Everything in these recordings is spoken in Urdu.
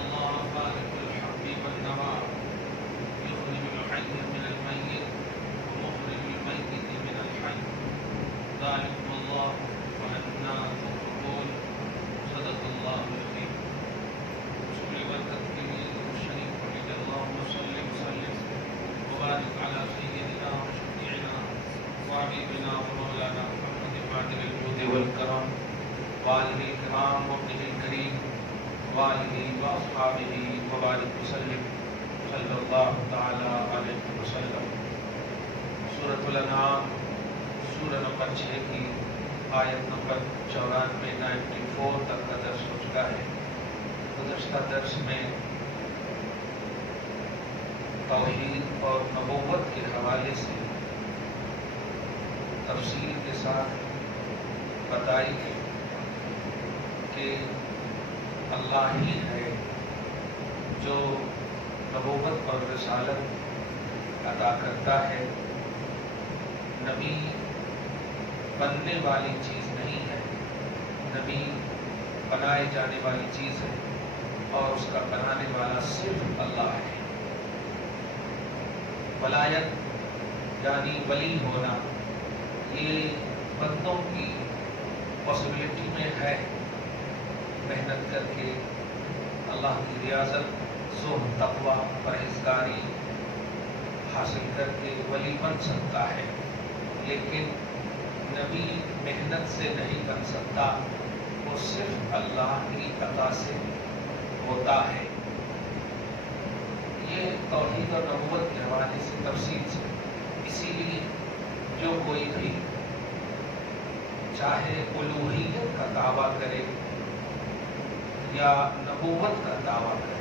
الله خالق الحب والنوى يخرج الحي من الميت ومخرج الميت من الحي ذلكم الله وأنا تؤفكون صدق الله العظيم. شکر برکت کے لیے شریف حمید اللہم صلی وسلم وبارک علی سیدنا وشفیعنا وحبیبنا ومولانا محمد فاتح الجود والکرم وآلہ الکرام وابنہ الکریم وآلہ واصحابہ وبارک وسلم صلی اللہ تعالی علیہ وسلم. سورۃ الانعام سورہ نمبر 6 کی آیت نمبر 94 تک کا درس ہو چکا ہے. گزشتہ درس میں توحید اور نبوت کے حوالے سے تفصیل کے ساتھ بتائی کہ اللہ ہی ہے جو نبوت اور رسالت عطا کرتا ہے. نبی بننے والی چیز نہیں ہے، نبی بنائے جانے والی چیز ہے اور اس کا بنانے والا صرف اللہ ہے. ولایت یعنی ولی ہونا یہ بندوں کی پاسبلٹی میں ہے. محنت کر کے اللہ کی ریاضت زہد تقوی پرہیزگاری حاصل کر کے ولی بن سکتا ہے، لیکن نبی محنت سے نہیں بن سکتا، وہ صرف اللہ کی عطا سے ہوتا ہے. یہ توحید اور نبوت کے حوالے سے تفصیل سے. اسی لیے جو کوئی بھی چاہے الوہیت کا دعویٰ کرے یا نبوت کا دعویٰ کرے،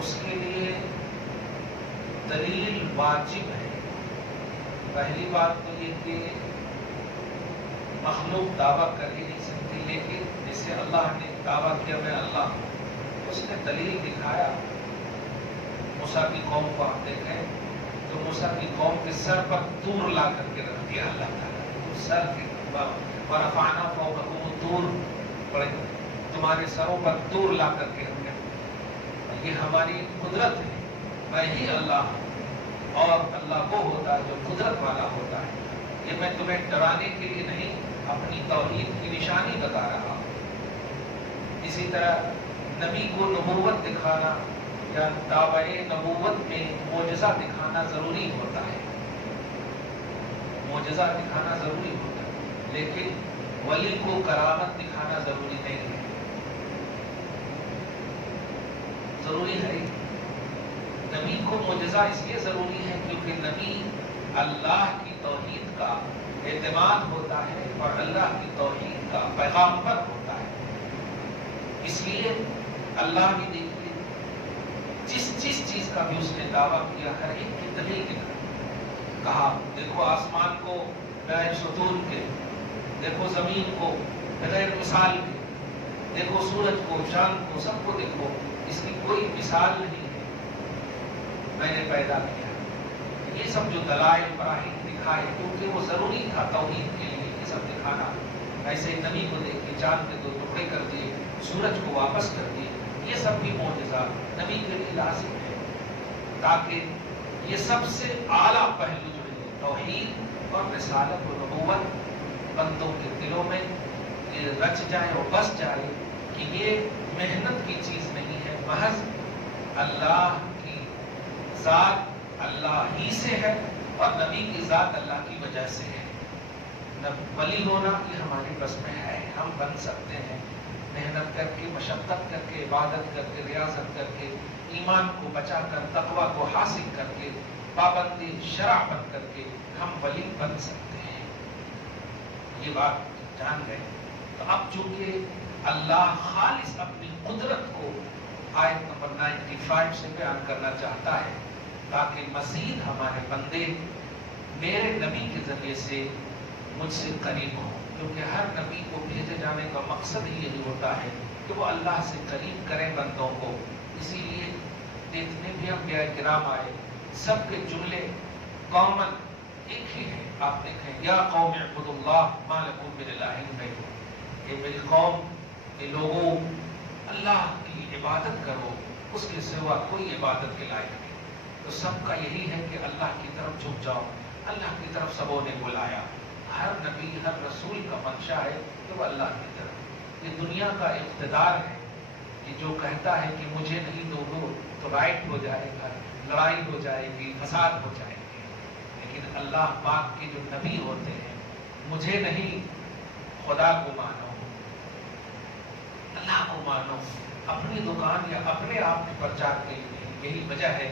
اس کے لیے دلیل واجب ہے. پہلی بات تو یہ کہ مخلوق دعویٰ کر ہی نہیں سکتی، لیکن جسے اللہ نے دعویٰ کیا میں اللہ ہوں، اس نے دلیل دکھایا. موسیٰ کی قوم کو آپ دیکھیں تو موسیٰ کی قوم کے سر پر طور لا کر کے رکھ دیا اللہ تعالیٰ. سر کے ورفعنا فوقہم الطور، پڑھے تمہارے سروں پر طور لا کر کے رکھ دیا. یہ ہماری قدرت ہے. میں ہی اللہ ہوں اور اللہ وہ ہوتا ہے جو قدرت والا ہوتا ہے. یہ میں تمہیں ڈرانے کے لیے نہیں، اپنی توحید کی نشانی بتا رہا ہوں. اسی طرح نبی کو نبوت دکھانا یا دعوی نبوت میں معجزہ دکھانا ضروری ہوتا ہے. معجزہ دکھانا ضروری ہوتا ہے، لیکن ولی کو کرامت دکھانا ضروری نہیں ہے. ضروری ہے نبی کو معجزہ اس لیے ضروری ہے کیونکہ نبی اللہ کی توحید کا اعتماد ہوتا ہے اور اللہ کی توحید کا پیغامبر ہوتا ہے. اس لیے اللہ بھی دیکھیے جس چیز کا بھی اس نے دعویٰ کیا ہر ایک کی دلیل دکھائی. کہا دیکھو آسمان کو بغیر ستون کے، دیکھو زمین کو بغیر مثال کے، دیکھو سورج کو چاند کو، سب کو دیکھو، اس کی کوئی مثال نہیں ہے، میں نے پیدا کیا. یہ سب جو دلائل براہین دکھائے کیونکہ وہ ضروری تھا توحید کے لیے یہ سب دکھانا. ایسے نبی کو دیکھ کے چاند کے 2 ٹکڑے کر دیے، سورج کو واپس کر دیے. یہ سب بھی معجزہ نبی کے لیے لازم ہے تاکہ یہ سب سے اعلیٰ پہلو جو ہے توحید اور رسالت و نبوت بندوں کے دلوں میں یہ رچ جائے اور بس جائے کہ یہ محنت کی چیز نہیں ہے، محض اللہ کی ذات اللہ ہی سے ہے اور نبی کی ذات اللہ کی وجہ سے ہے. ولی ہونا یہ ہماری بس میں ہے، ہم بن سکتے ہیں. محنت کر کے، مشقت کر کے، عبادت کر کے، ریاضت کر کے، ایمان کو بچا کر، تقوی کو حاصل کر کے، پابندی شرع بن کر کے ہم ولی بن سکتے ہیں. یہ بات جان گئے. تو اب چونکہ اللہ خالص اپنی قدرت کو آیت نمبر 95 سے بیان کرنا چاہتا ہے تاکہ مزید ہمارے بندے میرے نبی کے ذریعے سے مجھ سے قریب ہوں، کیونکہ ہر نبی کو بھیجے جانے کا مقصد ہی یہی ہوتا ہے کہ وہ اللہ سے قریب کریں بندوں کو. اسی لیے جتنے بھی انبیاء کرام آئے سب کے جملے کامن ایک ہی ہے. آپ دیکھیں یا قوم اعبدوا اللہ ما لکم من الہ غیرہ، کہ میری قوم کے لوگوں اللہ کی عبادت کرو، اس کے سوا کوئی عبادت کے لائق نہیں۔ تو سب کا یہی ہے کہ اللہ کی طرف جھک جاؤ، اللہ کی طرف سبوں نے بلایا۔ ہر نبی ہر رسول کا منشا ہے کہ وہ اللہ کی طرف، یہ دنیا کا اقتدار ہے کہ جو کہتا ہے کہ مجھے نہیں دو گو تو رائٹ ہو جائے گا، لڑائی ہو جائے گی، فساد ہو جائے گی۔ لیکن اللہ پاک کے جو نبی ہوتے ہیں، مجھے نہیں خدا کو مانو، اللہ کو مانو، اپنی دکان یا اپنے آپ کے پرچار کے لیے۔ یہی وجہ ہے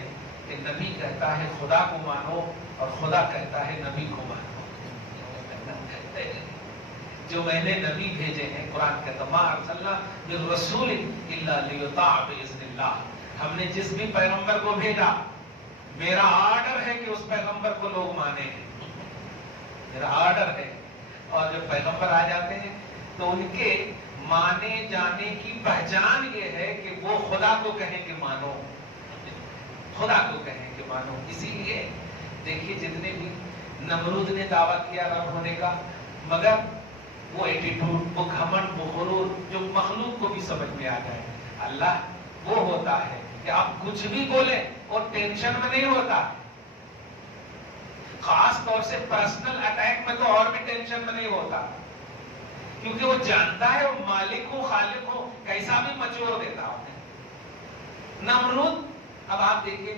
کہ نبی کہتا ہے خدا کو مانو اور خدا کہتا ہے نبی کو مانو۔ جو میں نے نبی بھیجے ہیں، قرآن کہتا ہے ما ارسلنا من رسول الا لیطاع باذن اللہ، ہم نے جس بھی پیغمبر کو بھیجا میرا آرڈر ہے کہ اس پیغمبر کو لوگ مانیں، میرا آرڈر ہے۔ اور جب پیغمبر آ جاتے ہیں تو ان کے مانے جانے کی پہچان یہ ہے کہ وہ خدا کو کہیں کہ مانو، خدا کو کہیں کہ مانو۔ اسی لیے دیکھیے جتنے بھی نمرود نے دعویٰ کیا رب ہونے کا، مگر وہ ایٹیٹیوڈ، وہ گھمنڈ، وہ غرور جو مخلوق کو بھی سمجھ میں آ جائے۔ اللہ وہ ہوتا ہے کہ آپ کچھ بھی بولیں اور ٹینشن میں نہیں ہوتا، خاص طور سے پرسنل اٹیک میں تو اور بھی ٹینشن میں نہیں ہوتا، کیونکہ وہ جانتا ہے وہ مالک ہو خالق ہو کیسا بھی مچور دیتا ہو۔ نمرود، اب آپ دیکھیے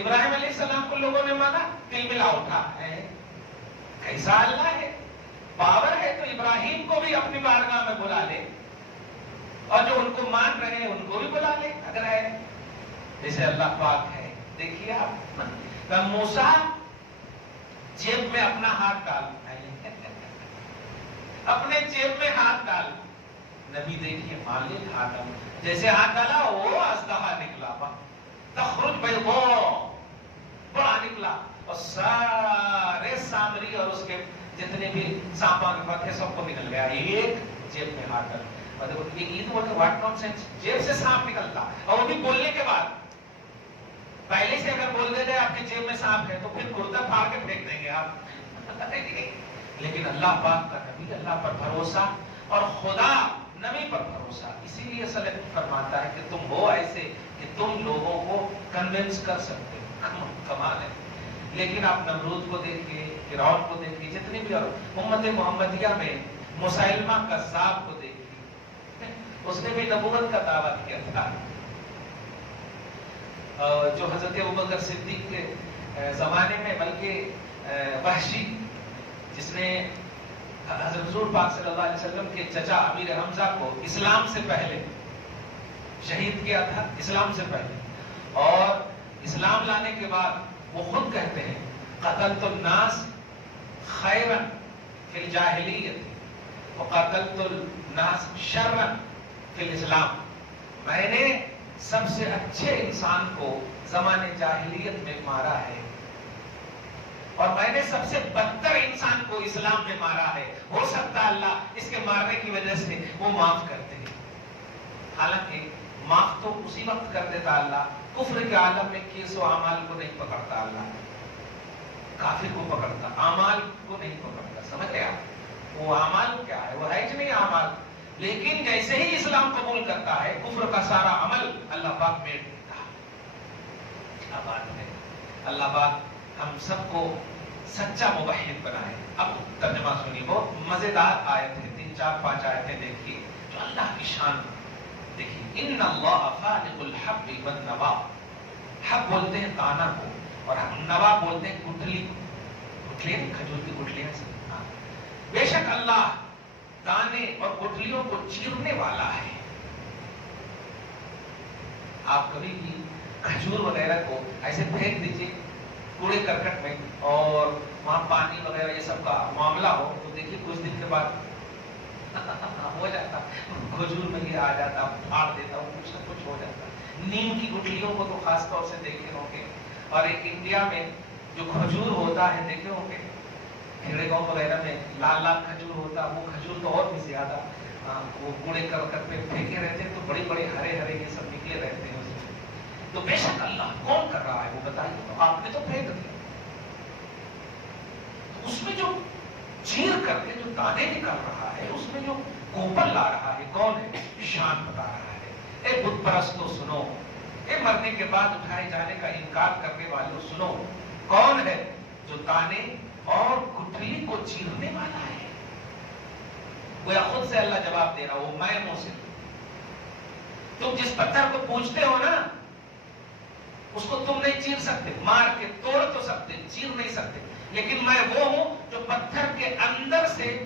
ابراہیم علیہ السلام کو لوگوں نے مانا، دل ملا اٹھا ہے، کیسا اللہ ہے، پاور ہے تو ابراہیم کو بھی اپنی بارگاہ میں بلا لے، اور جو ان کو مان رہے ہیں ان کو بھی بلا لے اگر ہے، جیسے اللہ پاک ہے۔ دیکھیے آپ موسیٰ جیب میں اپنا ہاتھ ڈال، اپنے جیب میں ہاتھ ڈال، نبی دیکھیے مالک ہاتھ ڈال، جیسے ہاتھ ڈالا وہ اژدہا نکلا، تخرج بیضاء، بڑا نکلا، اور سارے سامری اور اس کے جتنے بھی سامان تھے سب کو نکل گیا، ایک جیب میں ہاتھ ڈال۔ اور دیکھو یہ عید بولتے واٹ نان سینس، جیب سے سانپ نکلتا، اور وہ بھی بولنے کے بعد۔ پہلے سے اگر بول دے آپ کی جیب میں سانپ ہے تو پھر کرتا پھاڑ کے پھینک دیں گے آپ، لیکن اللہ پاک کا نبی، اللہ پر بھروسہ، اور خدا نبی پر بھروسہ۔ اسی لیے صلی اللہ علیہ وسلم فرماتا ہے کہ تم ہو ایسے کہ تم لوگوں کو کنونس کر سکتے ہو، کمال ہے۔ لیکن آپ نمرود کو دیکھیے، فرعون کو دیکھیے، جتنے بھی، اور امت محمدیہ میں مسیلمہ کذاب کو دیکھیے، اس نے بھی نبوت کا دعویٰ کیا تھا، جو حضرت ابوبکر صدیق کے زمانے میں، بلکہ وحشی جس نے حضرت حضور پاک صلی اللہ علیہ وسلم کے چچا امیر حمزہ کو اسلام سے پہلے شہید کیا تھا، اسلام سے پہلے، اور اسلام لانے کے بعد وہ خود کہتے ہیں قتلت الناس خیرا فی الجاہلیت وقتلت الناس شرا فی الاسلام، میں نے سب سے اچھے انسان کو زمانے جاہلیت میں مارا ہے، اور میں نے سب سے بدتر انسان کو اسلام میں مارا ہے۔ ہو سکتا اللہ اس کے مارنے کی وجہ سے وہ معاف کرتے ہیں، حالانکہ معاف تو اسی وقت کر دیتا اللہ، کفر کے عالم میں کیس و اعمال کو نہیں پکڑتا اللہ، کافر کو پکڑتا، اعمال کو نہیں پکڑتا۔ سمجھ گئے آپ؟ وہ اعمال کیا ہے، وہ ہے نہیں اعمال، لیکن جیسے ہی اسلام قبول کرتا ہے کفر کا سارا عمل اللہ پاک میٹ دیتا۔ کیا بات ہے، اللہ پاک ہم سب کو سچا موحد بنائے۔ اب ترجمہ سنیے، بہت مزیدار آیت ہے، 3 4 5 آیتیں دیکھیے جو اللہ کی شان دیکھیے۔ ان اللہ فالق الحب والنوا، حب بولتے ہیں دانا کو، اور نوا بولتے ہیں گٹھلی کو، گٹھلی کھجور کی گٹھلیاں سے۔ بے شک اللہ دانے اور گٹھلیوں کو چیرنے والا ہے۔ آپ کبھی بھی کھجور وغیرہ کو ایسے پھینک دیجیے کوڑے کرکٹ میں، اور وہاں پانی وغیرہ یہ سب کا معاملہ ہو، تو دیکھیے کچھ دن کے بعد ہو جاتا، کھجور میں یہ آ جاتا، پھاڑ دیتا، کچھ نہ کچھ ہو جاتا۔ نیم کی گٹھلیوں کو تو خاص طور سے دیکھے ہوں گے، اور ایک انڈیا میں جو کھجور ہوتا ہے دیکھے ہوں گے، کھیڑے گاؤں وغیرہ میں لال لال کھجور ہوتا، وہ کھجور تو اور بھی زیادہ وہ کوڑے کرکٹ پہ پھینکے رہتے ہیں، تو بڑے بڑے ہرے ہرے یہ سب نکلے رہتے ہیں اس میں۔ تو بے شک اللہ کون کر رہا ہے وہ بتائیے، تو آپ نے تو پھینک دیا، اس میں جو چیر کر کے جو دانے نکال رہا ہے، اس میں جو کوپل لا رہا ہے کون ہے، شان بتا رہا ہے۔ اے بت پرستوں سنو، اے مرنے کے بعد اٹھائے جانے کا انکار کرنے والوں سنو، کون ہے جو تانے اور گٹھلی کو چیرنے والا ہے؟ وہ خود سے اللہ جواب دے رہا، وہ میں موسیٰ، تم جس پتھر کو پوجتے ہو نا اس کو تم نہیں چیر سکتے، مار کے توڑ تو سکتے، چیر نہیں سکتے، لیکن میں وہ ہوں جو پتھر کے اندر سے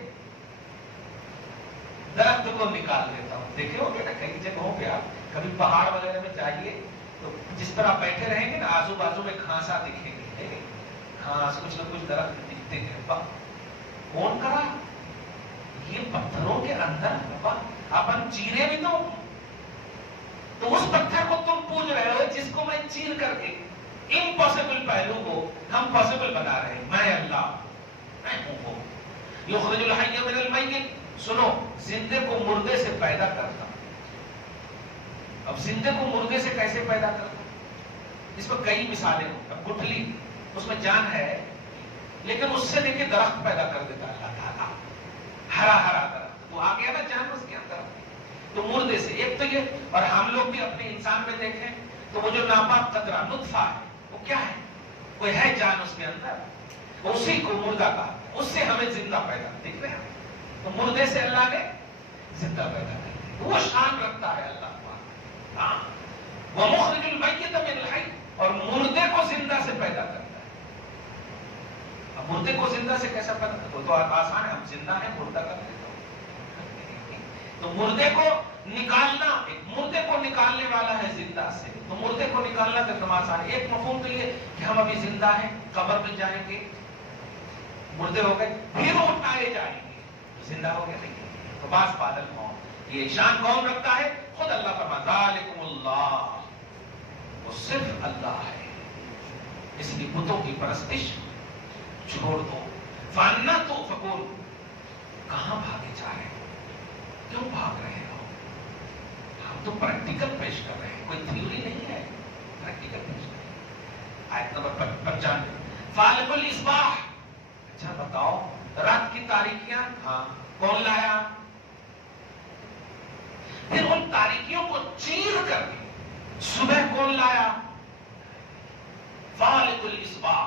درخت کو نکال لیتا ہوں۔ دیکھے ہو گے نا کئی جگہوں پہ آپ کبھی پہاڑ وغیرہ میں جائیے تو جس پر آپ بیٹھے رہیں گے نا آزو بازو میں گھاسا دکھیں گے، گھاس کچھ نہ کچھ درخت دکھتے ہیں، کون کرا؟ یہ پتھروں کے اندر اپن چیرے بھی تو اس پتھر کو تم پوج رہے ہو جس کو میں چیر کر کے امپاسبل پہلو کو ہم پاسبل بنا رہے ہیں۔ میں اللہ، میں ہوں وہ یخرج الحی من المیت، سنو زندے کو مردے سے پیدا کرتا ہوں۔ اب زندے کو مردے سے کیسے پیدا کرتا ہوں؟ اس پر کئی مثالیں ہوں۔ اب گٹھلی اس میں جان ہے لیکن اس سے دیکھیں درخت پیدا کر دیتا اللہ تعالیٰ، ہرا ہرا درخت، وہ آ گیا نا جان اس کے اندر، تو مردے سے ایک تو یہ۔ اور ہم لوگ بھی اپنے انسان میں دیکھیں تو وہ جو ناپاک قطرہ نطفہ ہے وہ کیا ہے؟ وہ ہے جان اس کے اندر، اسی کو مردہ کہا، اس سے ہمیں زندہ پیدا دیکھ رہے ہیں، تو مردے سے اللہ نے زندہ پیدا کر، وہ شان رکھتا ہے اللہ کو۔ ہاں وہ مخرج المیت من الحی، اور مردے کو زندہ سے پیدا کرتا ہے۔ اب مردے کو زندہ سے کیسا پیدا کرتا؟ وہ تو آسان ہے، ہم زندہ ہیں مردہ کر دیتا ہوں۔ تو مردے کو نکالنا، ایک مردے کو نکالنے والا ہے زندہ سے، تو مردے کو نکالنا تو آسان ہے۔ ایک مفہوم تو یہ کہ ہم ابھی زندہ ہیں، قبر میں جائیں گے، مردے ہو گئے پھر اٹھائے جائیں گے، زندہ ہو گئے نہیں، تو باس بادل موت۔ یہ شان کون رکھتا ہے؟ خود اللہ فرماتا ہے ذالکم اللہ، وہ صرف اللہ ہے، اس لیے بتوں کی پرستش چھوڑ دو۔ فَأَنَّىٰ تُؤْفَكُونَ، کہاں بھاگے جا رہے ہو؟ کیوں بھاگ رہے ہو؟ ہم تو پریکٹیکل پیش کر رہے ہیں، کوئی تھیوری نہیں ہے، پریکٹیکل پیش کر رہے ہیں۔ آیت نمبر 95، فالق الاصباح، اچھا بتاؤ رات کی تاریکیاں ہاں کون لایا؟ پھر ان تاریکیوں کو چیر کر کے صبح کون لایا؟ فالق الاصباح،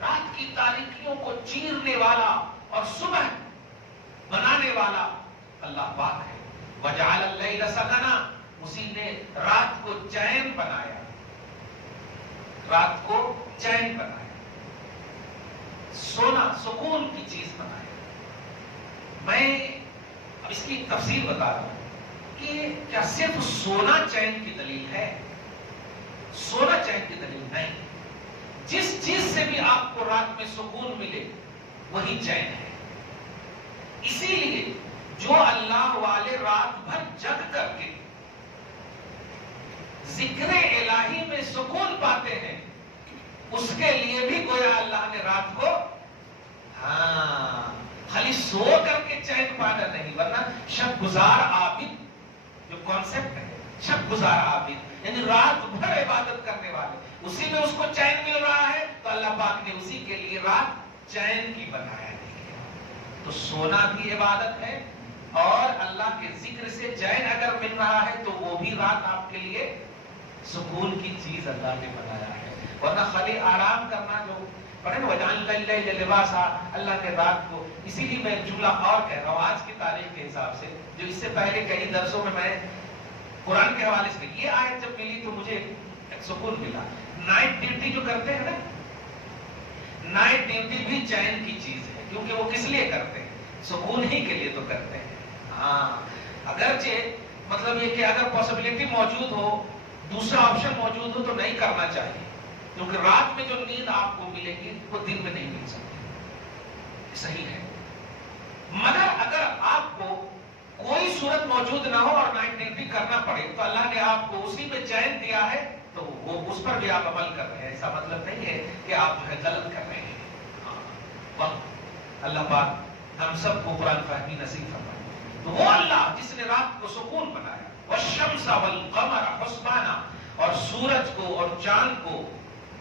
رات کی تاریکیوں کو چیرنے والا اور صبح بنانے والا اللہ پاک ہے۔ وجعل اللیل سکنا، اسی نے رات کو چین بنایا، رات کو چین بنایا، سونا سکون کی چیز بنایا۔ میں اب اس کی تفصیل بتا رہا ہوں کہ کیا صرف سونا چین کی دلیل ہے؟ سونا چین کی دلیل نہیں، جس چیز سے بھی آپ کو رات میں سکون ملے وہی چین ہے۔ اسی لیے جو اللہ والے رات بھر جگ کر کے ذکر الہی میں سکون پاتے ہیں، اس کے لیے بھی گویا اللہ نے رات کو خالی سو کر کے چین پانا نہیں، ورنہ شب گزار عابد جو کانسیپٹ ہے، شب گزار عابد یعنی رات بھر عبادت کرنے والے، اسی میں اس کو چین مل رہا ہے، تو اللہ پاک نے اسی کے لیے رات چین کی بنایا ہے۔ تو سونا بھی عبادت ہے، اور اللہ کے ذکر سے چین اگر مل رہا ہے تو وہ بھی رات آپ کے لیے سکون کی چیز اللہ نے بنایا ہے۔ ورنہ خالی آرام کرنا جو پڑھے نا وَجَعَلْنَا اللَّيْلَ لِبَاسًا، اللہ نے رات کو، اسی لیے میں جملہ اور کہہ رہا ہوں آج کی تاریخ کے حساب سے، جو اس سے پہلے کئی درسوں میں قرآن کے حوالے سے یہ آیت جب ملی تو مجھے ایک سکون ملا۔ نائٹ ڈیوٹی جو کرتے ہیں نا، نائٹ ڈیوٹی بھی چین کی چیز ہے، کیونکہ وہ کس لیے کرتے ہیں؟ سکون ہی کے لیے تو کرتے ہیں۔ ہاں اگرچہ مطلب یہ کہ اگر پاسبلٹی موجود ہو، دوسرا آپشن موجود ہو تو نہیں کرنا چاہیے، کیونکہ رات میں جو نیند آپ کو ملے گی وہ دن میں نہیں مل سکتی، صحیح ہے۔ مگر اگر آپ کو کوئی صورت موجود نہ ہو اور نائٹ ڈیوٹی کرنا پڑے تو اللہ نے آپ کو اسی میں چین دیا ہے، تو وہ اس پر بھی آپ عمل کر رہے ہیں، ایسا مطلب نہیں ہے کہ آپ غلط کر رہے ہیں۔ اللہ پاک ہم سب کو قرآن فہمی نصیب فرمائے۔ تو وہ اللہ جس نے رات کو سکون بنایا، والشمس والقمر حسبانا، اور سورج کو اور چاند کو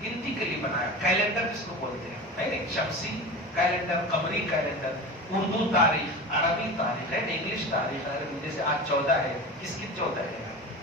گنتی کے لیے بنایا۔ کیلنڈر جس کو بولتے ہیں، نہیں شمسی کیلنڈر، قمری کیلنڈر، اردو تاریخ، عربی تاریخ ہے، انگلش تاریخ ہے، جیسے آج 14 ہے، کس کی 14 ہے؟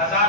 1000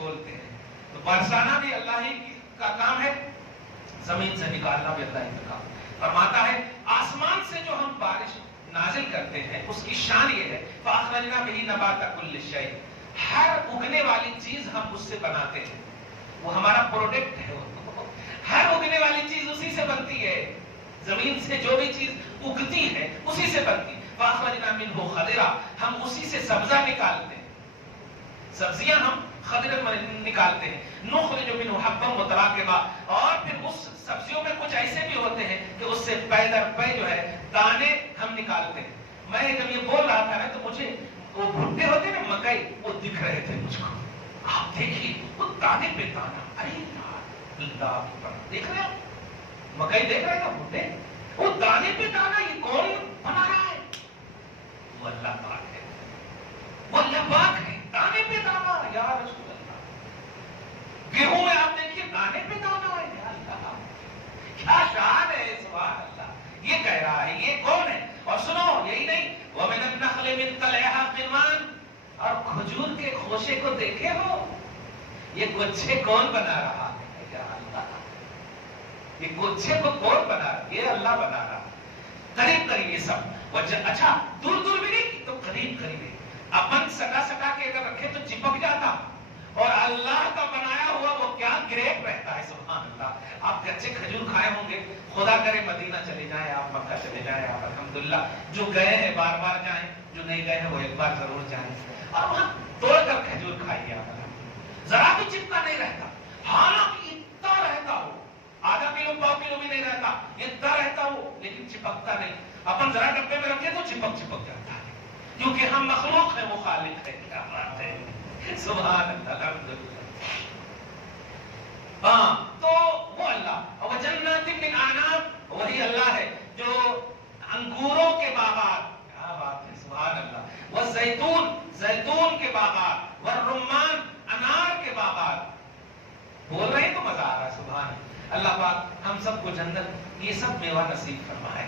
بولتے ہیں. تو برسانا بھی اللہ ہی کا کام ہے, زمین سے نکالنا بھی اللہ ہی کا کام. فرماتا ہے آسمان سے جو ہم بارش نازل کرتے ہیں اس کی شان یہ ہے فَأَخْرَجْنَا بِهِ نَبَاتَ كُلِّ شَيْءٍ, ہر اگنے والی چیز ہم اس سے بناتے ہیں, وہ ہمارا پروڈکٹ ہے. ہر اگنے والی چیز اسی سے بنتی ہے, زمین سے جو بھی چیز اگتی ہے اسی سے بنتی. فَأَخْرَجْنَا مِنْهُ خَضِرًا, ہم اسی سے سبزہ نکالتے ہیں, سبزیاں ہم خضر نکالتے ہیں. نُخْرِجُ مِنْهُ حَبًّا مُتَرَاكِبًا, اور پھر اس سبزیوں میں کچھ ایسے بھی ہوتے ہیں کہ اس سے پے در پے جو ہے دانے ہم نکالتے ہیں. میں جب یہ بول رہا تھا نا تو مجھے وہ بھٹے ہوتے ہیں نا مکئی, وہ دکھ رہے تھے مجھ کو. آپ دیکھیے وہ دانے پہ دانا, ارے یار اللہ اکبر, دیکھ رہے ہیں مکئی, دیکھ رہے ہیں بھٹے, وہ دانے پہ دانا, یہ کون بنا رہا ہے؟ وہ اللہ پاک ہے, وہ اللہ پاک ہے. دانے پہ دانا, یا رسول اللہ. گیہوں میں آپ دیکھیے دانے پہ دانا ہے, یا اللہ کیا شان ہے, سبحان اللہ. یہ کہہ رہا ہے یہ کون ہے؟ اور سنو یہی نہیں, وَمِنَ النَّخْلِ مِن طَلْعِهَا قِنْوَانٌ, اور کھجور کے خوشے کو دیکھے ہو, یہ گچھے کون بنا رہا ہے؟ یا اللہ, یہ گچھے کو کون بنا رہا ہے؟ یہ اللہ بنا رہا. قریب قریب یہ سب, اچھا دور دور بھی نہیں تو قریب قریب ہے. اپن سٹا سٹا کے اگر رکھے تو چپک جاتا, اور اللہ کا بنایا ہوا وہ کیا گریپ رہتا ہے, سبحان اللہ. آپ کچے کھجور کھائے ہوں گے, خدا کرے مدینہ چلے جائیں, آپ مکہ چلے جائیں, آپ الحمدللہ جو گئے ہیں بار بار جائیں, جو نہیں گئے ہیں وہ ایک بار ضرور جائیں, اور وہاں توڑ کر کھجور کھائیے آپ. ذرا بھی چپکا نہیں رہتا, حالانکہ اتنا رہتا ہو, آدھا کلو پاؤ کلو بھی نہیں رہتا, اتنا رہتا ہو لیکن چپکتا نہیں. اپن ذرا ڈبے میں رکھے تو چپک جاتا ہے, کیونکہ ہم مخلوق ہیں, وہ خالق ہے. کیا بات ہے, سبحان اللہ, الحمدللہ. ہاں تو وہ اللہ, وَجَنَّاتٍ مِّنْ أَعْنَابٍ, وہی اللہ ہے جو انگوروں کے باغات, کیا بات ہے, سبحان اللہ. وَالزَّيْتُونَ, زیتون کے باغات, وَالرُّمَّانَ, انار کے باغات. بول رہے ہیں تو مزہ آ رہا ہے, سبحان اللہ. پاک ہم سب کو جنت یہ سب میوہ نصیب فرمائے,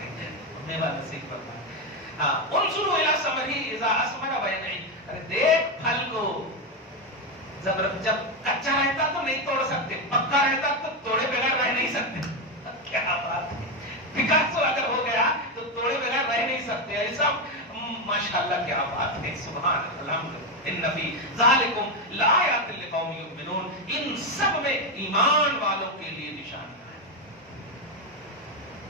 میوہ نصیب فرمائے. ہاں, انظروا الی ثمرہ اذا اثمر وینعی, ارے دیکھ پھل کو, جب کچا رہتا تو نہیں توڑ سکتے, پکا رہتا تو توڑے بغیر رہ نہیں سکتے. کیا بات ہے, پکاسو اگر ہو گیا تو توڑے بغیر رہ نہیں سکتے. ایسا ماشاءاللہ کیا بات ہے, سبحان اللہ. ان فی ذالکم لآیات لقوم یؤمنون, ان سب میں ایمان والوں کے لیے نشانیاں ہیں,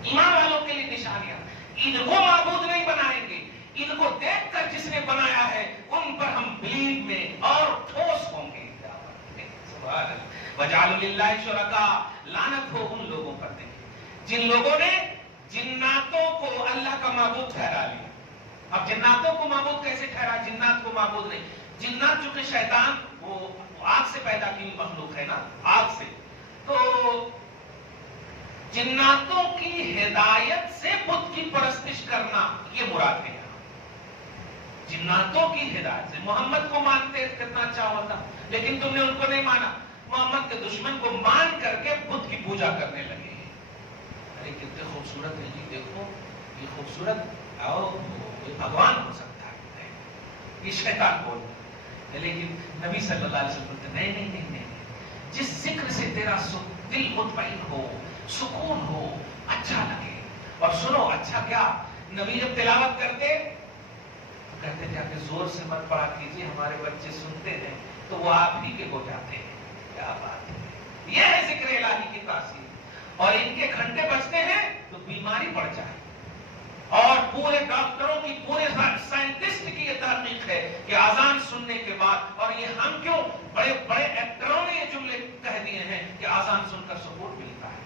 ایمان والوں کے لیے نشانیاں. ان کو معبود نہیں بنائیں گے, ان کو دیکھ کر جس نے بنایا ہے ان پر ہم بلیڈ میں اور ٹھوس ہوں گے. سبحان اللہ. وَجَعَلُوا لِلَّهِ شُرَكَاءَ, لعنت ہو ان لوگوں پر دیکھیں جن لوگوں نے جناتوں کو اللہ کا معبود ٹھہرا لیا. اب جناتوں کو معبود کیسے ٹھہرا؟ جنات کو معبود نہیں. جنات چونکہ شیطان وہ آگ سے پیدا کی مخلوق ہے نا, آگ سے, تو جناتوں کی ہدایت سے بت کی پرستش کرنا یہ مراد ہے. جناتوں کی ہدایت سے, محمد کو مانتے کتنا اچھا ہوتا, لیکن تم نے ان کو نہیں مانا, محمد کے دشمن کو مان کر کے بت کی پوجا کرنے لگے. ارے کتنے خوبصورت ہے جی, دیکھو یہ خوبصورت, آؤ یہ بھگوان ہو سکتا ہے, یہ شیطان بول. لیکن نبی صلی اللہ علیہ وسلم بولتے نہیں نہیں نہیں نہیں, جس ذکر سے تیرا دل مطمئن ہو, سکون ہو, اچھا لگے. اور سنو اچھا کیا, نبی جب تلاوت کرتے کہتے تھے کہ زور سے مت پڑھا کیجیے, ہمارے بچے سنتے ہیں تو وہ آپ ہی کے ہو جاتے ہیں. کیا بات ہے, یہ ہے ذکر الہی کی تاثیر. اور ان کے گھنٹے بجتے ہیں تو بیماری بڑھ جائے. اور پورے ڈاکٹروں کی, پورے سائنٹسٹ کی یہ تحقیق ہے کہ اذان سننے کے بعد, اور یہ ہم کیوں بڑے بڑے ایکٹروں نے یہ جملے کہہ دیے ہیں کہ اذان سن کر سکون ملتا ہے.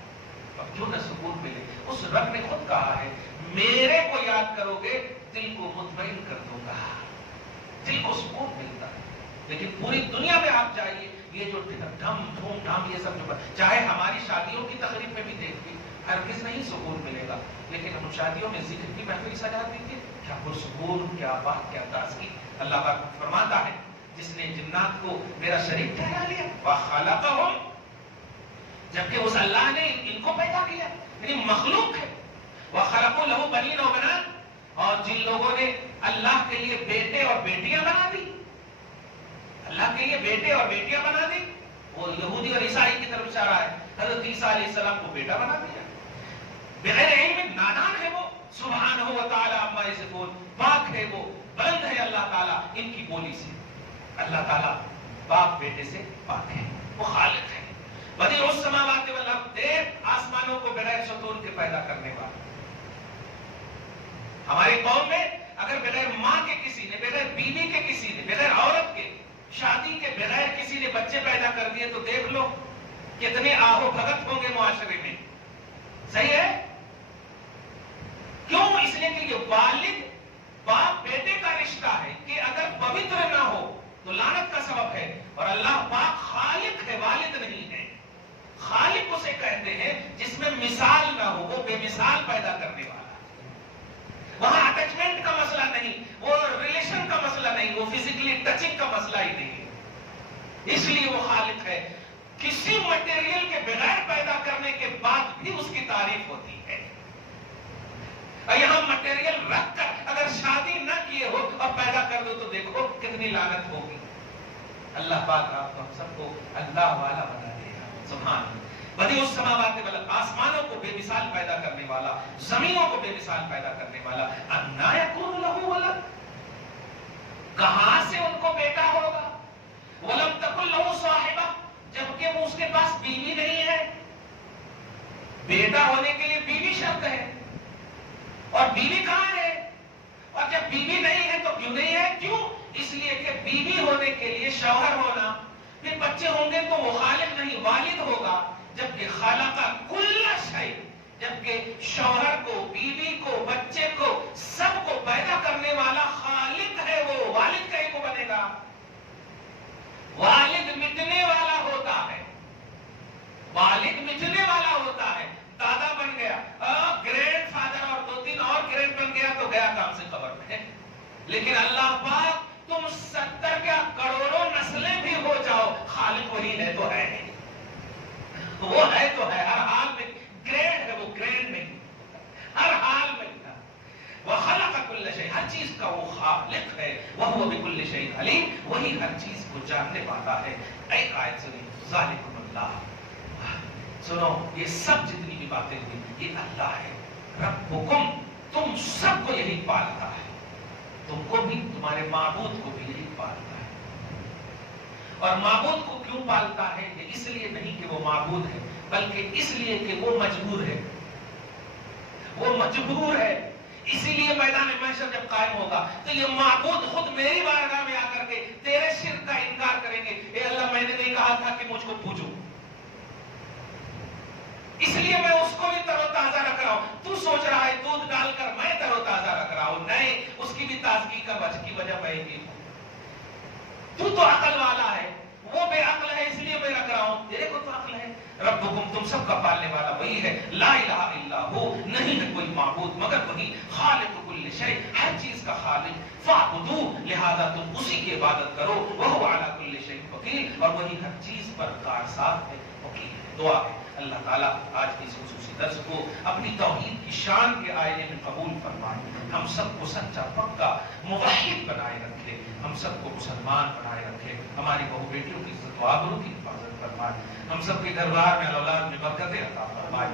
اب کیوں نہ سکون ملے, اس رب نے خود کہا ہے میرے کو یاد کرو گے دل کو مطمئن کر دوں گا, دل کو سکون ملتا ہے. لیکن پوری دنیا میں آپ جائیے, یہ جو ڈھم دھوم دھام یہ سب جو, چاہے ہماری شادیوں کی تقریب میں بھی دیکھیے, ہرگز نہیں سکون ملے گا. لیکن ہم شادیوں میں ذکر کی محفل سجا دیجیے, کیا پرسکون, کیا بات, کیا تازگی. اللہ پاک فرماتا ہے جس نے جنات کو میرا شریک ٹھہرا لیا, وَخَلَقَهُمْ, جبکہ اس اللہ نے ان کو پیدا کیا, یعنی مخلوق ہے. وَخَلَقُوا لَهُ بَنِينَ وَبَنَاتٍ, اور جن لوگوں نے اللہ کے لیے بیٹے اور بیٹیاں بنا دی, اللہ اللہ کے لیے بیٹے اور بیٹیاں بنا دی. وہ یہودی اور عیسائی کی طرف اشارہ ہے. حضرت عیسیٰ علیہ السلام کو بیٹا بنا دیا. بغیر علم نادان ہے وہ. سبحانہ و تعالی عما یصفون. پاک ہے وہ, بلند ہے اللہ تعالیٰ ان کی بولی سے. اللہ تعالیٰ باپ بیٹے سے پاک ہے, وہ خالق ہے. بدیع السماوات والارض, آسمانوں کو بغیر ستون کے پیدا کرنے والا. ہماری قوم میں اگر بغیر ماں کے کسی نے, بغیر بیوی کے کسی نے, بغیر عورت کے, شادی کے بغیر کسی نے بچے پیدا کر دیے تو دیکھ لو کتنے آہو بھگت ہوں گے معاشرے میں. صحیح ہے؟ کیوں؟ اس لیے کہ یہ والد باپ بیٹے کا رشتہ ہے کہ اگر پوتر نہ ہو تو لعنت کا سبب ہے. اور اللہ پاک خالق ہے, والد نہیں ہے. خالق اسے کہتے ہیں جس میں مثال نہ ہو, وہ بے مثال پیدا کرنے والا. وہاں اٹیچمنٹ کا مسئلہ نہیں, وہ ریلیشن کا مسئلہ نہیں, وہ فزیکلی ٹچنگ کا مسئلہ ہی نہیں ہے. اس لیے وہ خالق ہے. کسی مٹیریل کے بغیر پیدا کرنے کے بعد بھی اس کی تعریف ہوتی ہے. اور یہاں مٹیریل رکھ کر اگر شادی نہ کیے ہو اور پیدا کر دو تو دیکھو کتنی لعنت ہوگی. اللہ پاک آپ کو ہم سب کو اللہ والا بنا دے گا. سبحان اللہ. بدیع السماوات والارض, آسمانوں کو بے مثال پیدا کرنے والا, زمینوں کو بے مثال پیدا کرنے والا. انا یکون لہ ولد, کہاں سے ان کو بیٹا ہوگا. ولم تکن لہ صاحبہ, جبکہ وہ اس کے پاس بیوی نہیں ہے. بیٹا ہونے کے لیے بیوی شرط ہے, اور بیوی کہاں ہے؟ اور جب بیوی نہیں ہے تو کیوں نہیں ہے؟ کیوں؟ اس لیے کہ بیوی ہونے کے لیے شوہر ہونا, پھر بچے ہوں گے تو وہ خالق نہیں والد ہوگا. جبکہ خالق کل شیء, جبکہ شوہر کو, بیوی کو, بچے کو, سب کو پیدا کرنے والا خالق ہے. وہ والد کہیں کو بنے گا؟ والد مٹنے والا ہوتا ہے. والد مٹنے والا ہوتا ہے. دادا بن گیا, گرینڈ فادر اور 2-3 اور گرینڈ بن گیا تو گیا کام سے خبر میں. لیکن اللہ پاک تم 70 کیا کروڑوں نسلیں بھی ہو جاؤ, خالق وہی ہے تو ہے. وہ ہے تو ہے, ہر حال میں گرینڈ ہے, وہ گرینڈ نہیں, ہر حال میں. وَخَلَقَ كُلَّ شَيْءٍ, ہر چیز کا وہ خالق ہے. وَهُوَ بِكُلِّ شَيْءٍ عَلِيمٌ, وہی ہر چیز کو جاننے والا ہے. ایک آیت سنی, ذَلِكُمُ اللَّهُ. سنو, یہ سب جتنی بھی باتیں ہوئی یہ اللہ ہے. ربکم, تم سب کو یہی پالتا ہے. تم کو بھی, تمہارے معبود کو بھی یہی پالتا ہے. اور معبود کو کیوں پالتا ہے؟ یہ اس لیے نہیں کہ وہ معبود ہے, بلکہ اس لیے کہ وہ مجبور ہے. وہ مجبور ہے. اسی لیے میدان محشر جب قائم ہوگا تو یہ معبود خود میری بارگاہ میں آ کر کے تیرے شرک کا انکار کریں گے. اے اللہ, میں نے نہیں کہا تھا کہ مجھ کو پوجو, اس لیے میں اس کو بھی تر و تازہ رکھ رہا ہوں. تو سوچ رہا ہے دودھ ڈال کر میں تر و تازہ رکھ رہا ہوں, نہیں, اس کی بھی تازگی کا وجہ میں ہی ہوں. تو عقل والا ہے, وہ بے عقل ہے, اس لیے میں رکھ رہا ہوں. تیرے کو تو عقل ہے. ربکم, تم سب کا پالنے والا وہی ہے. لا الہ الا ہو, نہیں ہے کوئی معبود مگر وہی. خالق کل شیء, ہر چیز کا خالق. فاعبدوہ, لہذا تم اسی کی عبادت کرو. وہو علی کل شیء وکیل, اور وہی ہر چیز پر کارساز ہے, وکیل ہے. دعا ہے اللہ تعالیٰ آج کی اس خصوصی درس کو اپنی توحید کی شان کے آئینے میں قبول فرمائے. ہم سب کو سچا پکا موحد بنائے رکھے, ہم سب کو مسلمان بنائے رکھے. ہماری بہو بیٹیوں کی عزت و آبرو کی حفاظت فرمائے. ہم سب کے گھر بار میں اولاد میں برکتیں عطا فرمائے.